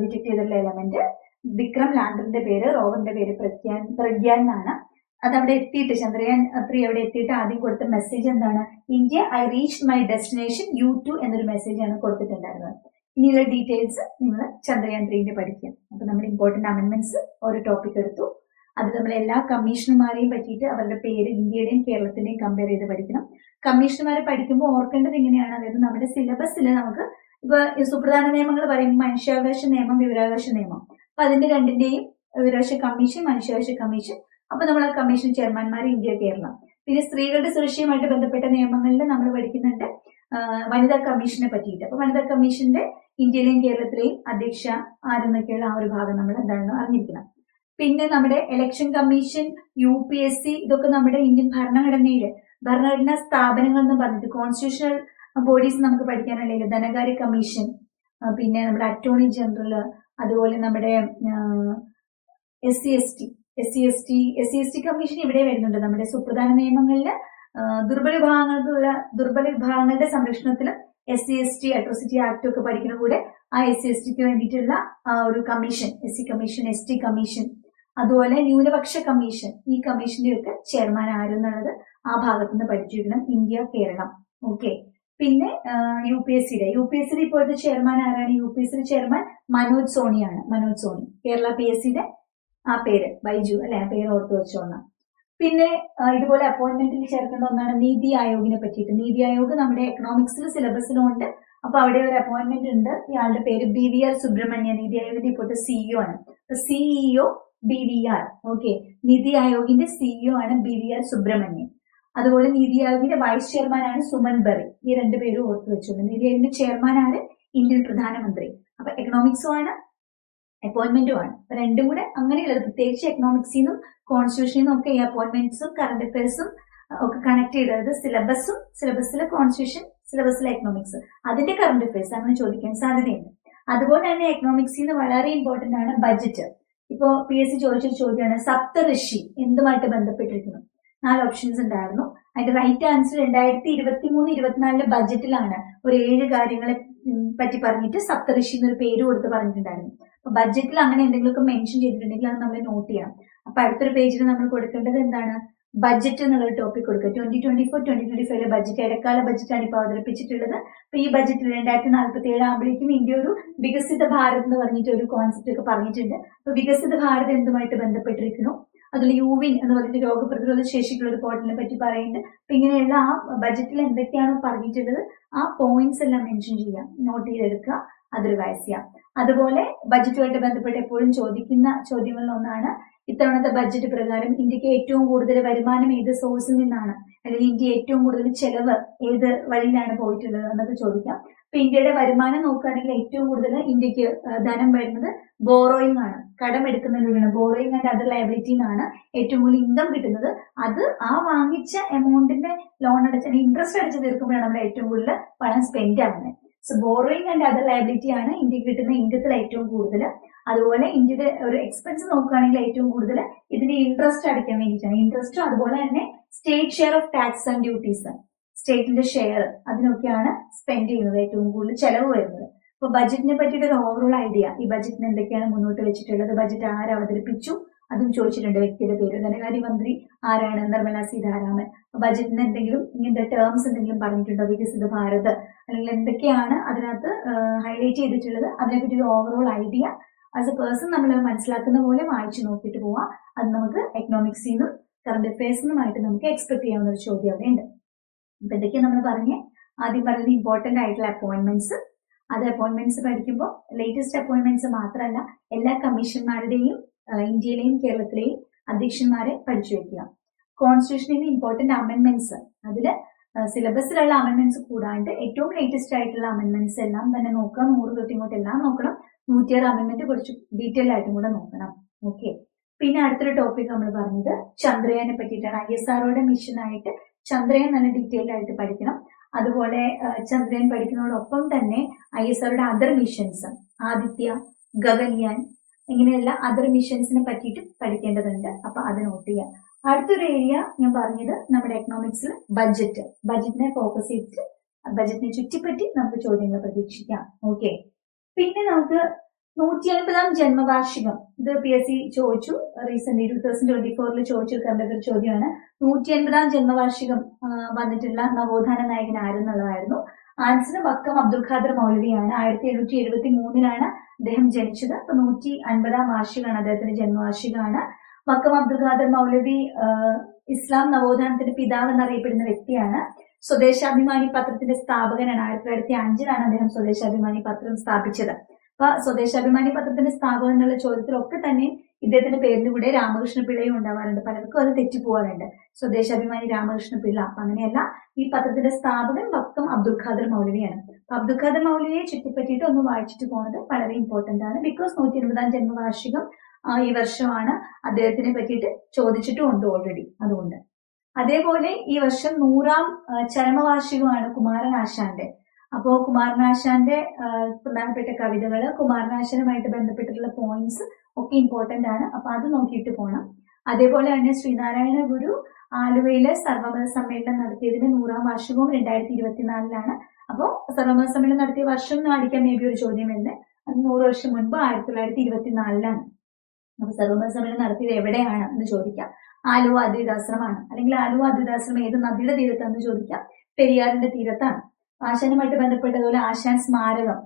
ഡിറ്റക്ട് ചെയ്തിട്ടുള്ള എലമെന്റ് വിക്രം ലാൻഡറിന്റെ പേര് റോവറിന്റെ പേര് പ്രഗ്യാൻ പ്രഗ്യാൻ എന്നാണ്. അത് അവിടെ എത്തിയിട്ട് ചന്ദ്രയാൻ ത്രീ അവിടെ എത്തിയിട്ട് ആദ്യം കൊടുത്ത മെസ്സേജ് എന്താണ്? India I reach my destination you too എന്നൊരു മെസ്സേജ് ആണ് കൊടുത്തിട്ടുണ്ടായിരുന്നത്. ഇനിയുള്ള ഡീറ്റെയിൽസ് നിങ്ങൾ ചന്ദ്രയാൻ ത്രീന്റെ പഠിക്കാം അപ്പൊ നമ്മൾ ഇമ്പോർട്ടന്റ് അമെന്റ്മെന്റ്സ് ഒരു ടോപ്പിക് എടുത്തു. അത് നമ്മൾ എല്ലാ കമ്മീഷണർമാരെയും പറ്റിയിട്ട് അവരുടെ പേര് ഇന്ത്യയുടെയും കേരളത്തിന്റെയും കമ്പയർ ചെയ്ത് പഠിക്കണം. കമ്മീഷണർമാരെ പഠിക്കുമ്പോൾ ഓർക്കേണ്ടത് എങ്ങനെയാണ്? അതായത് നമ്മുടെ സിലബസിൽ നമുക്ക് ഇപ്പൊ സുപ്രധാന നിയമങ്ങൾ പറയുമ്പോൾ മനുഷ്യാവകാശ നിയമം വിവരാവകാശ നിയമം. അപ്പൊ അതിന്റെ രണ്ടിന്റെയും വിവരാവകാശ കമ്മീഷൻ മനുഷ്യാവകാശ കമ്മീഷൻ അപ്പൊ നമ്മൾ കമ്മീഷൻ ചെയർമാൻമാർ ഇന്ത്യ കേരളം. പിന്നെ സ്ത്രീകളുടെ സുരക്ഷയുമായിട്ട് ബന്ധപ്പെട്ട നിയമങ്ങളിൽ നമ്മൾ പഠിക്കുന്നുണ്ട് ആ, വനിതാ കമ്മീഷനെ പറ്റിയിട്ട്. അപ്പൊ വനിതാ കമ്മീഷന്റെ ഇന്ത്യയിലെയും കേരളത്തിലെയും അധ്യക്ഷ ആരെന്നൊക്കെയുള്ള ആ ഒരു ഭാഗം നമ്മൾ എന്താണെന്ന് അറിഞ്ഞിരിക്കണം. പിന്നെ നമ്മുടെ election commission U P S C ഇതൊക്കെ നമ്മുടെ ഇന്ത്യൻ ഭരണഘടനയിൽ ഭരണഘടനാ സ്ഥാപനങ്ങൾ എന്ന് പറഞ്ഞിട്ട് കോൺസ്റ്റിറ്റ്യൂഷണൽ ബോഡീസ് നമുക്ക് പഠിക്കാനുണ്ടെങ്കിൽ ധനകാര്യ കമ്മീഷൻ പിന്നെ നമ്മുടെ അറ്റോർണി ജനറൽ അതുപോലെ നമ്മുടെ S C S T S C S T S C S T commission ഇവിടെ വരുന്നുണ്ട്. നമ്മുടെ സുപ്രധാന നിയമങ്ങളിൽ ദുർബല വിഭാഗങ്ങൾക്കുള്ള ദുർബല വിഭാഗങ്ങളുടെ സംരക്ഷണത്തിൽ S C S T atrocity act ഒക്കെ പഠിക്കുന്ന കൂടെ ആ എസ് സി എസ് ടിക്ക് വേണ്ടിയിട്ടുള്ള ഒരു commission S C commission S T commission അതുപോലെ ന്യൂനപക്ഷ കമ്മീഷൻ ഈ കമ്മീഷന്റെ ഒക്കെ ചെയർമാൻ ആരെന്നുള്ളത് ആ ഭാഗത്ത് നിന്ന് പഠിച്ചിരിക്കണം ഇന്ത്യ കേരളം. ഓക്കെ പിന്നെ യു പി എസ് സിയുടെ യു പി എസ് സിയുടെ ഇപ്പോഴത്തെ ചെയർമാൻ ആരാണ്? യു പി എസ് സിയുടെ ചെയർമാൻ മനോജ് സോണിയാണ് മനോജ് സോണി. കേരള പി എസ് സിയുടെ ആ പേര് ബൈജു അല്ലെ? ആ പേര് ഓർത്ത് വെച്ചോണം പിന്നെ ഇതുപോലെ അപ്പോയിന്റ്മെന്റിൽ ചേർക്കേണ്ട ഒന്നാണ് നീതി ആയോഗിനെ പറ്റിയിട്ട്. നീതി ആയോഗ് നമ്മുടെ എക്കണോമിക്സിൽ സിലബസിലും ഉണ്ട് അപ്പൊ അവിടെ ഒരു അപ്പോയിന്റ്മെന്റ് ഉണ്ട്. ഇയാളുടെ പേര് B V R Subrahmanya. NITI ആയോഗിന്റെ ഇപ്പോഴത്തെ സിഇഒ ആണ്. CEO B V R okay Niti ആയോഗിന്റെ CEO ആണ് ബി വി ആർ സുബ്രഹ്മണ്യൻ അതുപോലെ നീതി ആയോഗിന്റെ വൈസ് ചെയർമാൻ ആണ് സുമൻ ബറി. ഈ രണ്ടുപേരും ഓർത്ത് വെച്ചോളൂ. നീതി ആയോഗിന്റെ ചെയർമാൻ ആണ് ഇന്ത്യൻ പ്രധാനമന്ത്രി. അപ്പൊ എക്കണോമിക്സും ആണ്. അപ്പോയിന്റ്മെന്റും ആണ്. അപ്പൊ രണ്ടും കൂടെ അങ്ങനെയുള്ളത് പ്രത്യേകിച്ച് എക്കണോമിക്സിൽ നിന്നും കോൺസ്റ്റിറ്റ്യൂഷനിൽ നിന്നും ഒക്കെ ഈ അപ്പോയിന്റ്മെന്റ്സും കറണ്ട് അഫയേഴ്സും ഒക്കെ കണക്ട് ചെയ്ത് അതായത് സിലബസും സിലബസിലെ കോൺസ്റ്റിറ്റ്യൂഷൻ സിലബസിലെ എക്കണോമിക്സ് അതിന്റെ കറണ്ട് അഫയേഴ്സ് അങ്ങനെ ചോദിക്കാൻ സാധ്യതയുണ്ട്. അതുപോലെ തന്നെ എക്കണോമിക്സിൽ നിന്ന് വളരെ ഇമ്പോർട്ടന്റ് ആണ് ബഡ്ജറ്റ് ഇപ്പോ പി എസ് സി ചോദിച്ചൊരു ചോദ്യമാണ് സപ്തഋഷി എന്തുമായിട്ട് ബന്ധപ്പെട്ടിരിക്കുന്നു? നാല് ഓപ്ഷൻസ് ഉണ്ടായിരുന്നു. അതിന്റെ റൈറ്റ് ആൻസർ രണ്ടായിരത്തി ഇരുപത്തി മൂന്ന് ഇരുപത്തിനാലിലെ ബഡ്ജറ്റിലാണ് ഒരു ഏഴ് കാര്യങ്ങളെ പറ്റി പറഞ്ഞിട്ട് സപ്തഋഷി എന്നൊരു പേര് കൊടുത്ത് പറഞ്ഞിട്ടുണ്ടായിരുന്നു. ബഡ്ജറ്റിൽ അങ്ങനെ എന്തെങ്കിലുമൊക്കെ മെൻഷൻ ചെയ്തിട്ടുണ്ടെങ്കിൽ അത് നമ്മൾ നോട്ട് ചെയ്യാം അപ്പൊ അടുത്തൊരു പേജിൽ നമ്മൾ കൊടുക്കേണ്ടത് എന്താണ്? ബഡ്ജറ്റ് എന്നുള്ള ടോപ്പിക് കൊടുക്കുക. Twenty twenty four twenty twenty ഫൈവിലെ budget ഇടക്കാല ബഡ്ജറ്റാണ് ഇപ്പോൾ അവതരിപ്പിച്ചിട്ടുള്ളത്. അപ്പൊ ഈ ബഡ്ജറ്റിൽ രണ്ടായിരത്തി നാല്പത്തി ഏഴ് ആകുമ്പോഴേക്കും ഇന്ത്യ ഒരു വികസിത ഭാരത് എന്ന് പറഞ്ഞിട്ട് ഒരു കോൺസെപ്റ്റ് ഒക്കെ പറഞ്ഞിട്ടുണ്ട്. അപ്പൊ വികസിത ഭാരത് എന്തുമായിട്ട് ബന്ധപ്പെട്ടിരിക്കുന്നു? അതിൽ യുവിൻ എന്ന് പറഞ്ഞിട്ട് രോഗപ്രതിരോധ ശേഷിക്കുള്ള ഒരു പോർട്ടലിനെ പറ്റി പറയുന്നുണ്ട്. അപ്പൊ ഇങ്ങനെയുള്ള ആ ബഡ്ജറ്റിൽ എന്തൊക്കെയാണോ പറഞ്ഞിട്ടുള്ളത് ആ പോയിന്റ്സ് എല്ലാം മെൻഷൻ ചെയ്യാം നോട്ട് ചെയ്തെടുക്കുക. അത് റിവൈസ് അതുപോലെ ബജറ്റുമായിട്ട് ബന്ധപ്പെട്ട് എപ്പോഴും ചോദിക്കുന്ന ചോദ്യങ്ങളിൽ ഒന്നാണ് ഇത്തവണത്തെ ബഡ്ജറ്റ് പ്രകാരം ഇന്ത്യയ്ക്ക് ഏറ്റവും കൂടുതൽ വരുമാനം ഏത് സോഴ്സിൽ നിന്നാണ്? അല്ലെങ്കിൽ ഇന്ത്യ ഏറ്റവും കൂടുതൽ ചെലവ് ഏത് വഴിയിലാണ് പോയിട്ടുള്ളത് എന്നൊക്കെ ചോദിക്കാം. അപ്പൊ ഇന്ത്യയുടെ വരുമാനം നോക്കുകയാണെങ്കിൽ ഏറ്റവും കൂടുതൽ ഇന്ത്യയ്ക്ക് ധനം വരുന്നത് ബോറോയിങ് ആണ്. കടം എടുക്കുന്നതിലൂടെയാണ് ബോറോയിങ് ആൻഡ് അതർ ലയബിലിറ്റി എന്നാണ് ഏറ്റവും കൂടുതൽ ഇൻകം കിട്ടുന്നത്. അത് ആ വാങ്ങിച്ച എമൗണ്ടിന്റെ ലോൺ അടച്ച ഇൻട്രസ്റ്റ് അടച്ച് തീർക്കുമ്പോഴാണ് നമ്മൾ ഏറ്റവും കൂടുതൽ പണം സ്പെൻഡ് ആവുന്നത്. So borrowing and other liability ആണ് ഇന്ത്യയ്ക്ക് കിട്ടുന്ന ഇൻകത്തിൽ ഏറ്റവും കൂടുതൽ. അതുപോലെ ഇന്ത്യയുടെ ഒരു എക്സ്പെൻസ് നോക്കുകയാണെങ്കിൽ ഏറ്റവും കൂടുതൽ ഇതിന്റെ ഇൻട്രസ്റ്റ് അടയ്ക്കാൻ വേണ്ടിയിട്ടാണ്. ഇൻട്രസ്റ്റും അതുപോലെ തന്നെ state share of tax and duties സ്റ്റേറ്റിന്റെ ഷെയർ അതിനൊക്കെയാണ് സ്പെൻഡ് ചെയ്യുന്നത് ഏറ്റവും കൂടുതൽ ചെലവ് വരുന്നത്. അപ്പൊ ബജറ്റിനെ പറ്റിയിട്ട് ഒരു ഓവറോൾ ഐഡിയ ഈ ബജറ്റിന് എന്തൊക്കെയാണ് മുന്നോട്ട് വെച്ചിട്ടുള്ളത്? ബജറ്റ് ആര് അവതരിപ്പിച്ചു? അതും ചോദിച്ചിട്ടുണ്ട് വ്യക്തിയുടെ പേര്. ധനകാര്യമന്ത്രി ആരാണ്? നിർമ്മല സീതാരാമൻ. ബജറ്റിന് എന്തെങ്കിലും ഇങ്ങനത്തെ ടേംസ് എന്തെങ്കിലും പറഞ്ഞിട്ടുണ്ടോ? വികസിത ഭാരത്. അല്ലെങ്കിൽ എന്തൊക്കെയാണ് അതിനകത്ത് ഹൈലൈറ്റ് ചെയ്തിട്ടുള്ളത്? അതിനെപ്പറ്റി ഒരു overall idea as a person നമ്മൾ മനസ്സിലാക്കുന്ന പോലെ വായിച്ചു നോക്കിയിട്ട് പോവാം. അത് നമുക്ക് എക്കണോമിക്സിൽ നിന്നും കറണ്ട് അഫയേഴ്സിൽ നിന്നുമായിട്ട് നമുക്ക് എക്സ്പെക്ട് ചെയ്യാവുന്ന ഒരു ചോദ്യം അവിടെ ഉണ്ട് അപ്പൊ എന്തൊക്കെയാണ് നമ്മൾ പറഞ്ഞ്. ആദ്യം പറഞ്ഞത് ഇമ്പോർട്ടന്റ് ആയിട്ടുള്ള അപ്പോയിന്റ്മെന്റ്സ് അത് അപ്പോയിന്റ്മെന്റ്സ് പഠിക്കുമ്പോൾ ലേറ്റസ്റ്റ് അപ്പോയിന്റ്മെന്റ്സ് മാത്രമല്ല എല്ലാ കമ്മീഷന്മാരുടെയും ഇന്ത്യയിലെയും കേരളത്തിലെയും അധ്യക്ഷന്മാരെ പഠിച്ചു വെക്കുക. കോൺസ്റ്റിറ്റ്യൂഷനിലെ ഇമ്പോർട്ടന്റ് അമെന്റ്മെന്റ്സ് അതിൽ സിലബസിലുള്ള അമെന്റ്മെന്റ്സ് കൂടാണ്ട് ഏറ്റവും ലേറ്റസ്റ്റ് ആയിട്ടുള്ള അമെന്റ്മെന്റ്സ് എല്ലാം തന്നെ നോക്കുക നൂറ് തൊട്ട് ഇങ്ങോട്ട് എല്ലാം നോക്കണം. നൂറ്റിയാറ് അമെന്റ്മെന്റ് കുറച്ച് ഡീറ്റെയിൽ ആയിട്ടും കൂടെ നോക്കണം. ഓക്കെ പിന്നെ അടുത്തൊരു ടോപ്പിക് നമ്മൾ പറഞ്ഞത് ചന്ദ്രയാനെ പറ്റിയിട്ടാണ്. ഐ എസ് ആർഒയുടെ മിഷനായിട്ട് ചന്ദ്രയാൻ നല്ല ഡീറ്റെയിൽഡ് ആയിട്ട് പഠിക്കണം. അതുപോലെ ചന്ദ്രയാൻ പഠിക്കുന്നതോടൊപ്പം തന്നെ ഐ എസ് ആർഒയുടെ അതർ മിഷൻസ് ആദിത്യ ഗഗൻയാൻ ഇങ്ങനെയുള്ള അതർ മിഷൻസിനെ പറ്റിയിട്ട് പഠിക്കേണ്ടതുണ്ട്. അപ്പൊ അത് നോട്ട് ചെയ്യുക അടുത്തൊരു ഏരിയ ഞാൻ പറഞ്ഞത് നമ്മുടെ എക്കണോമിക്സിൽ ബഡ്ജറ്റ് ബഡ്ജറ്റിനെ ഫോക്കസ് ചെയ്തിട്ട് ബഡ്ജറ്റിനെ ചുറ്റിപ്പറ്റി നമുക്ക് ചോദ്യങ്ങൾ പ്രതീക്ഷിക്കാം. ഓക്കെ പിന്നെ നമുക്ക് നൂറ്റി അൻപതാം ജന്മവാർഷികം. ഇത് പി എസ് സി ചോദിച്ചു. റീസെന്റ് ടൂ തൗസൻഡ് ട്വന്റി ഫോറിൽ ചോദിച്ചു. കണ്ട ഒരു ചോദ്യമാണ്. നൂറ്റി അൻപതാം ജന്മവാർഷികം വന്നിട്ടുള്ള നവോത്ഥാന നായകൻ ആരെന്നുള്ളതായിരുന്നു. ആൻസർ വക്കം അബ്ദുൽ ഖാദർ മൗലവിയാണ്. ആയിരത്തി എഴുന്നൂറ്റി എഴുപത്തി മൂന്നിലാണ് അദ്ദേഹം ജനിച്ചത്. അപ്പൊ നൂറ്റി അൻപതാം വാർഷികമാണ് അദ്ദേഹത്തിന്റെ ജന്മവാർഷികമാണ്. വക്കം അബ്ദുൽ ഖാദർ മൗലവി ഇസ്ലാം നവോത്ഥാനത്തിന്റെ പിതാവ് എന്നറിയപ്പെടുന്ന വ്യക്തിയാണ്. സ്വദേശാഭിമാനി പത്രത്തിന്റെ സ്ഥാപകനാണ്. ആയിരത്തി തൊള്ളായിരത്തി അഞ്ചിലാണ് അദ്ദേഹം സ്വദേശാഭിമാനി പത്രം സ്ഥാപിച്ചത്. അപ്പൊ സ്വദേശാഭിമാനി പത്രത്തിന്റെ സ്ഥാപകൻ എന്നുള്ള ചോദ്യത്തിലൊക്കെ തന്നെ ഇദ്ദേഹത്തിന്റെ പേരിന് കൂടെ രാമകൃഷ്ണ പിള്ളയും ഉണ്ടാവാറുണ്ട്. പലർക്കും അത് തെറ്റിപ്പോവാറുണ്ട് സ്വദേശാഭിമാനി രാമകൃഷ്ണ പിള്ള. അപ്പൊ അങ്ങനെയല്ല ഈ പത്രത്തിന്റെ സ്ഥാപകൻ വക്കം അബ്ദുൽ ഖാദർ മൗലവിയാണ്. അപ്പൊ അബ്ദുൽ ഖാദർ മൗലവിയെ ചുറ്റിപ്പറ്റിയിട്ട് ഒന്ന് വായിച്ചിട്ട് പോകുന്നത് വളരെ ഇമ്പോർട്ടന്റ് ആണ്. ബിക്കോസ് നൂറ്റി ഇരുപതാം ജന്മവാർഷികം ഈ വർഷമാണ് അദ്ദേഹത്തിനെ പറ്റിയിട്ട് ചോദിച്ചിട്ടും ഉണ്ട് ഓൾറെഡി അതുകൊണ്ട്. അതേപോലെ ഈ വർഷം നൂറാം ചരമവാർഷികമാണ് കുമാരനാശാന്റെ. അപ്പോ കുമാരനാശാന്റെ പ്രധാനപ്പെട്ട കവിതകൾ കുമാരനാശനുമായിട്ട് ബന്ധപ്പെട്ടിട്ടുള്ള പോയിന്റ്സ് ഒക്കെ ഇമ്പോർട്ടന്റ് ആണ്. അപ്പൊ അത് നോക്കിയിട്ട് പോകണം അതേപോലെ തന്നെ ശ്രീനാരായണ ഗുരു ആലുവയിലെ സർവമത സമ്മേളനം നടത്തിയതിന്റെ നൂറാം വാർഷികവും രണ്ടായിരത്തി ഇരുപത്തിനാലിലാണ് അപ്പോൾ സർവമത സമ്മേളനം നടത്തിയ വർഷം എന്ന് കാണിക്കാൻ മേ ബി ഒരു ചോദ്യം വരുന്നത്. അത് നൂറ് വർഷം മുൻപ് ആയിരത്തി തൊള്ളായിരത്തി ഇരുപത്തിനാലിലാണ് അപ്പൊ സർവമത സമ്മേളനം നടത്തിയത് എവിടെയാണ് എന്ന് ചോദിക്കാം. ആലുവ അദ്വിതാശ്രമമാണ്. അല്ലെങ്കിൽ ആലുവ അദ്വൈതാശ്രമം ഏത് നദിയുടെ തീരത്താണെന്ന് ചോദിക്കാം. പെരിയാറിന്റെ തീരത്താണ്. ആശാനുമായിട്ട് ബന്ധപ്പെട്ടതുപോലെ ആശാൻ സ്മാരകം.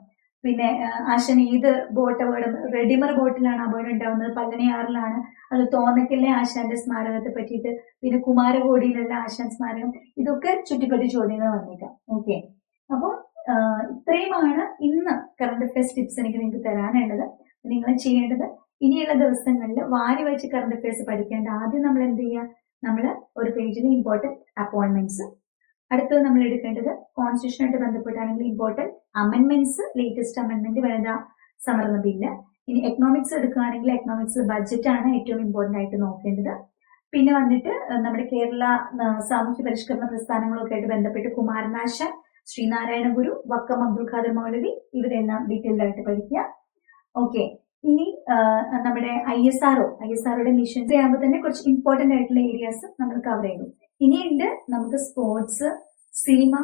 പിന്നെ ആശൻ ഏത് ബോട്ട് അപകടം റെഡിമർ ബോട്ടിലാണ് അപകടം ഉണ്ടാവുന്നത്? പല്ലനയാറിലാണ് അത് തോന്നക്കലിലെ ആശാന്റെ സ്മാരകത്തെ പറ്റിയിട്ട്? പിന്നെ കുമാരകോടിയിലുള്ള ആശാൻ സ്മാരകം? ഇതൊക്കെ ചുറ്റിപ്പറ്റി ചോദ്യങ്ങൾ വന്നേക്കാം. ഓക്കെ അപ്പോൾ ഇത്രയുമാണ് ഇന്ന് കറണ്ട് അഫയേഴ്സ് ടിപ്സ് എനിക്ക് നിങ്ങൾക്ക് തരാനുള്ളത്. നിങ്ങൾ ചെയ്യേണ്ടത് ഇനിയുള്ള ദിവസങ്ങളിൽ വാരി വെച്ച് കറണ്ട് അഫയേഴ്സ് പഠിക്കേണ്ട. ആദ്യം നമ്മൾ എന്ത് ചെയ്യുക? നമ്മൾ ഒരു പേജിൽ ഇമ്പോർട്ടന്റ് അപ്പോയിന്റ്മെന്റ്സ് അടുത്തത് നമ്മൾ എടുക്കേണ്ടത് കോൺസ്റ്റിറ്റ്യൂഷനായിട്ട് ബന്ധപ്പെട്ടാണെങ്കിൽ ഇമ്പോർട്ടന്റ് അമെൻമെന്റ്സ് ലേറ്റസ്റ്റ് അമെൻമെന്റ് വനിതാ സംവരണ ബില്ല് ഇനി എക്കണോമിക്സ് എടുക്കുകയാണെങ്കിൽ എക്കണോമിക്സ് ആണ് ഏറ്റവും ഇമ്പോർട്ടന്റ് ആയിട്ട് നോക്കേണ്ടത്. പിന്നെ വന്നിട്ട് നമ്മുടെ കേരള സാമൂഹ്യ പരിഷ്കരണ പ്രസ്ഥാനങ്ങളൊക്കെ ആയിട്ട് ബന്ധപ്പെട്ട് കുമാരനാശ ശ്രീനാരായണ ഗുരു വക്കം അബ്ദുൽ ഖാദർ മൗലവി ഇവരെല്ലാം ഡീറ്റെയിൽഡ് ആയിട്ട് പഠിക്കുക. ഓക്കെ ഇനി നമ്മുടെ I S R O I S ആർഒയുടെ missions ആകുമ്പോൾ തന്നെ കുറച്ച് ഇമ്പോർട്ടന്റ് ആയിട്ടുള്ള ഏരിയാസ് നമ്മൾ കവർ ചെയ്തു ഇനിയുണ്ട് നമുക്ക് സ്പോർട്സ് സിനിമ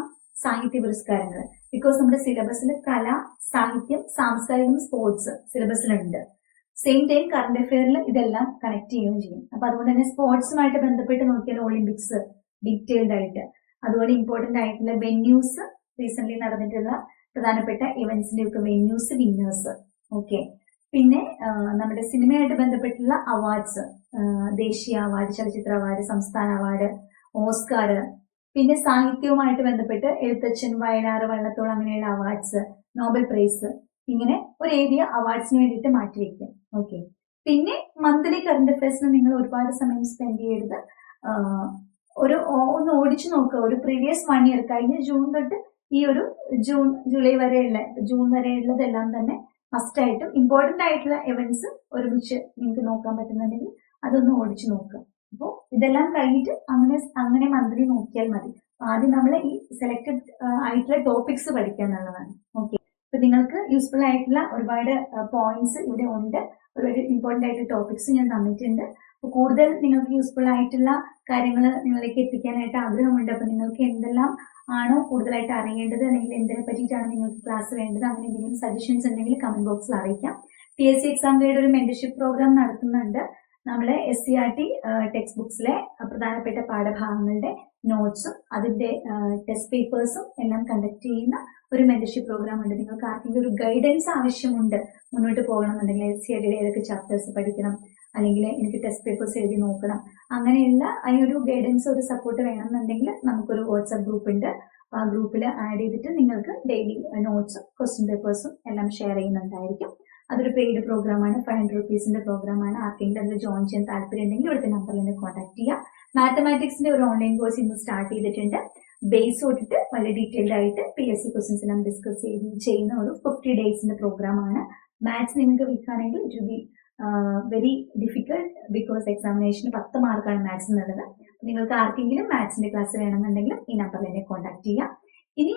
സാഹിത്യ പുരസ്കാരങ്ങൾ. ബിക്കോസ് നമ്മുടെ സിലബസിൽ കല സാഹിത്യം സാംസ്കാരികം സ്പോർട്സ് സിലബസിലുണ്ട് സെയിം ടൈം കറണ്ട് അഫെയറിൽ ഇതെല്ലാം കണക്ട് ചെയ്യുകയും ചെയ്യും. അപ്പൊ അതുകൊണ്ട് തന്നെ സ്പോർട്സുമായിട്ട് ബന്ധപ്പെട്ട് നോക്കിയാൽ ഒളിമ്പിക്സ് ഡീറ്റെയിൽഡ് ആയിട്ട്. അതുപോലെ ഇമ്പോർട്ടന്റ് ആയിട്ടുള്ള വെന്യൂസ് റീസെന്റ് നടന്നിട്ടുള്ള പ്രധാനപ്പെട്ട ഇവന്റ്സിന്റെ ഒക്കെ വെന്യൂസ് വിന്നേഴ്സ് ഓക്കെ പിന്നെ നമ്മുടെ സിനിമയായിട്ട് ബന്ധപ്പെട്ടുള്ള അവാർഡ്സ് ദേശീയ അവാർഡ് ചലച്ചിത്ര അവാർഡ് സംസ്ഥാന അവാർഡ് ഓസ്കാർ. പിന്നെ സാഹിത്യവുമായിട്ട് ബന്ധപ്പെട്ട് എഴുത്തച്ഛൻ വയലാർ വള്ളത്തോൾ അങ്ങനെയുള്ള അവാർഡ്സ് നോബൽ പ്രൈസ് ഇങ്ങനെ ഒരു ഏരിയ അവാർഡ്സിന് വേണ്ടിയിട്ട് മാറ്റിവെക്കും. ഓക്കെ പിന്നെ മന്ത്ലി കറണ്ട് അഫയേഴ്സിന് നിങ്ങൾ ഒരുപാട് സമയം സ്പെൻഡ് ചെയ്യരുത്. ഒരു ഒന്ന് ഓടിച്ചു നോക്കുക ഒരു പ്രീവിയസ് വൺ ഇയർ കഴിഞ്ഞ ജൂൺ തൊട്ട് ഈ ഒരു ജൂൺ ജൂലൈ വരെയുള്ള ജൂൺ വരെയുള്ളതെല്ലാം തന്നെ മസ്റ്റ് ആയിട്ടും ഇമ്പോർട്ടന്റ് ആയിട്ടുള്ള എവൻസ് ഒരുമിച്ച് നിങ്ങൾക്ക് നോക്കാൻ പറ്റുന്നുണ്ടെങ്കിൽ അതൊന്ന് ഓടിച്ചു നോക്കുക അപ്പോൾ ഇതെല്ലാം കഴിഞ്ഞിട്ട് അങ്ങനെ അങ്ങനെ മന്ത്രി നോക്കിയാൽ മതി. ആദ്യം നമ്മൾ ഈ സെലക്ടഡ് ആയിട്ടുള്ള ടോപ്പിക്സ് പഠിക്കുക എന്നുള്ളതാണ്. ഓക്കെ അപ്പൊ നിങ്ങൾക്ക് യൂസ്ഫുൾ ആയിട്ടുള്ള ഒരുപാട് പോയിന്റ്സ് ഇവിടെ ഉണ്ട്. ഒരുപാട് ഇമ്പോർട്ടന്റ് ആയിട്ടുള്ള ടോപ്പിക്സ് ഞാൻ തന്നിട്ടുണ്ട്. അപ്പോൾ കൂടുതൽ നിങ്ങൾക്ക് യൂസ്ഫുൾ ആയിട്ടുള്ള കാര്യങ്ങൾ നിങ്ങളിലേക്ക് എത്തിക്കാനായിട്ട് ആഗ്രഹമുണ്ട്. അപ്പോൾ നിങ്ങൾക്ക് എന്തെല്ലാം ആണോ കൂടുതലായിട്ട് അറിയേണ്ടത്? അല്ലെങ്കിൽ എന്തിനെ പറ്റിയിട്ടാണ് നിങ്ങൾക്ക് ക്ലാസ് വേണ്ടത്? അങ്ങനെ എന്തെങ്കിലും സജഷൻസ് ഉണ്ടെങ്കിൽ കമന്റ് ബോക്സിൽ അറിയിക്കാം. P S C exam guide ഒരു മെന്റർഷിപ്പ് പ്രോഗ്രാം നടത്തുന്നുണ്ട്. നമ്മൾ S C R T text ബുക്സിലെ പ്രധാനപ്പെട്ട പാഠഭാഗങ്ങളുടെ നോട്ട്സും അതിന്റെ ടെസ്റ്റ് പേപ്പേഴ്സും എല്ലാം കണ്ടക്ട് ചെയ്യുന്ന ഒരു മെന്റർഷിപ്പ് പ്രോഗ്രാം ഉണ്ട്. നിങ്ങൾക്ക് ആർക്കെങ്കിലും ഒരു ഗൈഡൻസ് ആവശ്യമുണ്ട് മുന്നോട്ട് പോകണമെന്നുണ്ടെങ്കിൽ എസ് സി ആർ ടിയുടെ ഏതൊക്കെ ചാപ്റ്റേഴ്സ് പഠിക്കണം അല്ലെങ്കിൽ എനിക്ക് ടെസ്റ്റ് പേപ്പേഴ്സ് എഴുതി നോക്കണം അങ്ങനെയുള്ള അതിനൊരു ഗൈഡൻസ് ഒരു സപ്പോർട്ട് വേണമെന്നുണ്ടെങ്കിൽ നമുക്കൊരു വാട്സപ്പ് ഗ്രൂപ്പ് ഉണ്ട്. ആ ഗ്രൂപ്പിൽ ആഡ് ചെയ്തിട്ട് നിങ്ങൾക്ക് ഡെയിലി നോട്ട്സും ക്വസ്റ്റ്യൻ പേപ്പേഴ്സും എല്ലാം ഷെയർ ചെയ്യുന്നുണ്ടായിരിക്കും. അതൊരു പെയ്ഡ് പ്രോഗ്രാമാണ് ഫൈവ് ഹൺഡ്രഡ് റുപ്പീസിന്റെ പ്രോഗ്രാമാണ് ആർക്കെങ്കിലും അതിൽ ജോയിൻ ചെയ്യാൻ താല്പര്യം ഉണ്ടെങ്കിൽ ഇവിടുത്തെ നമ്പറിൽ എന്നെ കോൺടാക്ട് ചെയ്യാം മാത്തമാറ്റിക്സിന്റെ ഒരു ഓൺലൈൻ കോഴ്സ് ഇന്ന് സ്റ്റാർട്ട് ചെയ്തിട്ടുണ്ട്. ബേസ് തൊട്ടിട്ട് വളരെ ഡീറ്റെയിൽഡ് ആയിട്ട് പി എസ് സി ക്വസ്റ്റൻസ് എല്ലാം ഡിസ്കസ് ചെയ്ത് ചെയ്യുന്ന ഒരു ഫിഫ്റ്റി ഡേയ്സിന്റെ പ്രോഗ്രാമാണ് മാത്സ് നിങ്ങൾക്ക് വിൽക്കുകയാണെങ്കിൽ it be very difficult because എക്സാമിനേഷന് പത്ത് മാർക്കാണ് മാത്സ് എന്നുള്ളത് നിങ്ങൾക്ക് ആർക്കെങ്കിലും മാത്സിന്റെ ക്ലാസ് വേണമെന്നുണ്ടെങ്കിൽ ഈ നമ്പറിൽ എന്നെ കോൺടാക്ട് ചെയ്യാം ഇനി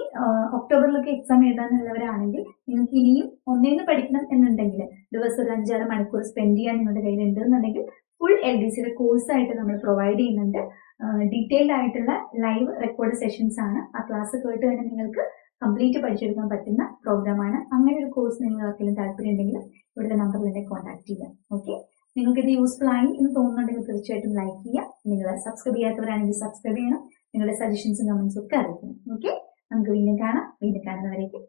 ഒക്ടോബറിലൊക്കെ എക്സാം എഴുതാനുള്ളവരാണെങ്കിൽ നിങ്ങൾക്ക് ഇനിയും ഒന്നേന്ന് പഠിക്കണം എന്നുണ്ടെങ്കിൽ ദിവസം ഒരു അഞ്ചാറ് മണിക്കൂർ സ്പെൻഡ് ചെയ്യാൻ നിങ്ങളുടെ കയ്യിൽ ഉണ്ട് എന്നുണ്ടെങ്കിൽ ഫുൾ എൽ ഡി സിയുടെ കോഴ്സായിട്ട് നമ്മൾ പ്രൊവൈഡ് ചെയ്യുന്നുണ്ട്. ഡീറ്റെയിൽഡ് ആയിട്ടുള്ള ലൈവ് റെക്കോർഡ് സെഷൻസ് ആണ്. ആ ക്ലാസ് കേട്ട് തന്നെ നിങ്ങൾക്ക് കംപ്ലീറ്റ് പഠിച്ചെടുക്കാൻ പറ്റുന്ന പ്രോഗ്രാമാണ് അങ്ങനെ ഒരു കോഴ്സ് നിങ്ങൾ ആർക്കെങ്കിലും താല്പര്യം ഉണ്ടെങ്കിൽ ഇവിടുത്തെ നമ്പറിൽ എന്നെ കോൺടാക്ട് ചെയ്യാം ഓക്കെ നിങ്ങൾക്ക് ഇത് യൂസ്ഫുൾ ആയി എന്ന് തോന്നുന്നുണ്ടെങ്കിൽ തീർച്ചയായിട്ടും ലൈക്ക് ചെയ്യുക. നിങ്ങൾ സബ്സ്ക്രൈബ് ചെയ്യാത്തവരാണെങ്കിൽ സബ്സ്ക്രൈബ് ചെയ്യണം. നിങ്ങളുടെ സജഷൻസും കമൻസും ഒക്കെ അറിയിക്കണം. ഓക്കെ നമുക്ക് വീണ്ടും കാണാം. വീണ്ടും കാണുന്നവരേക്ക്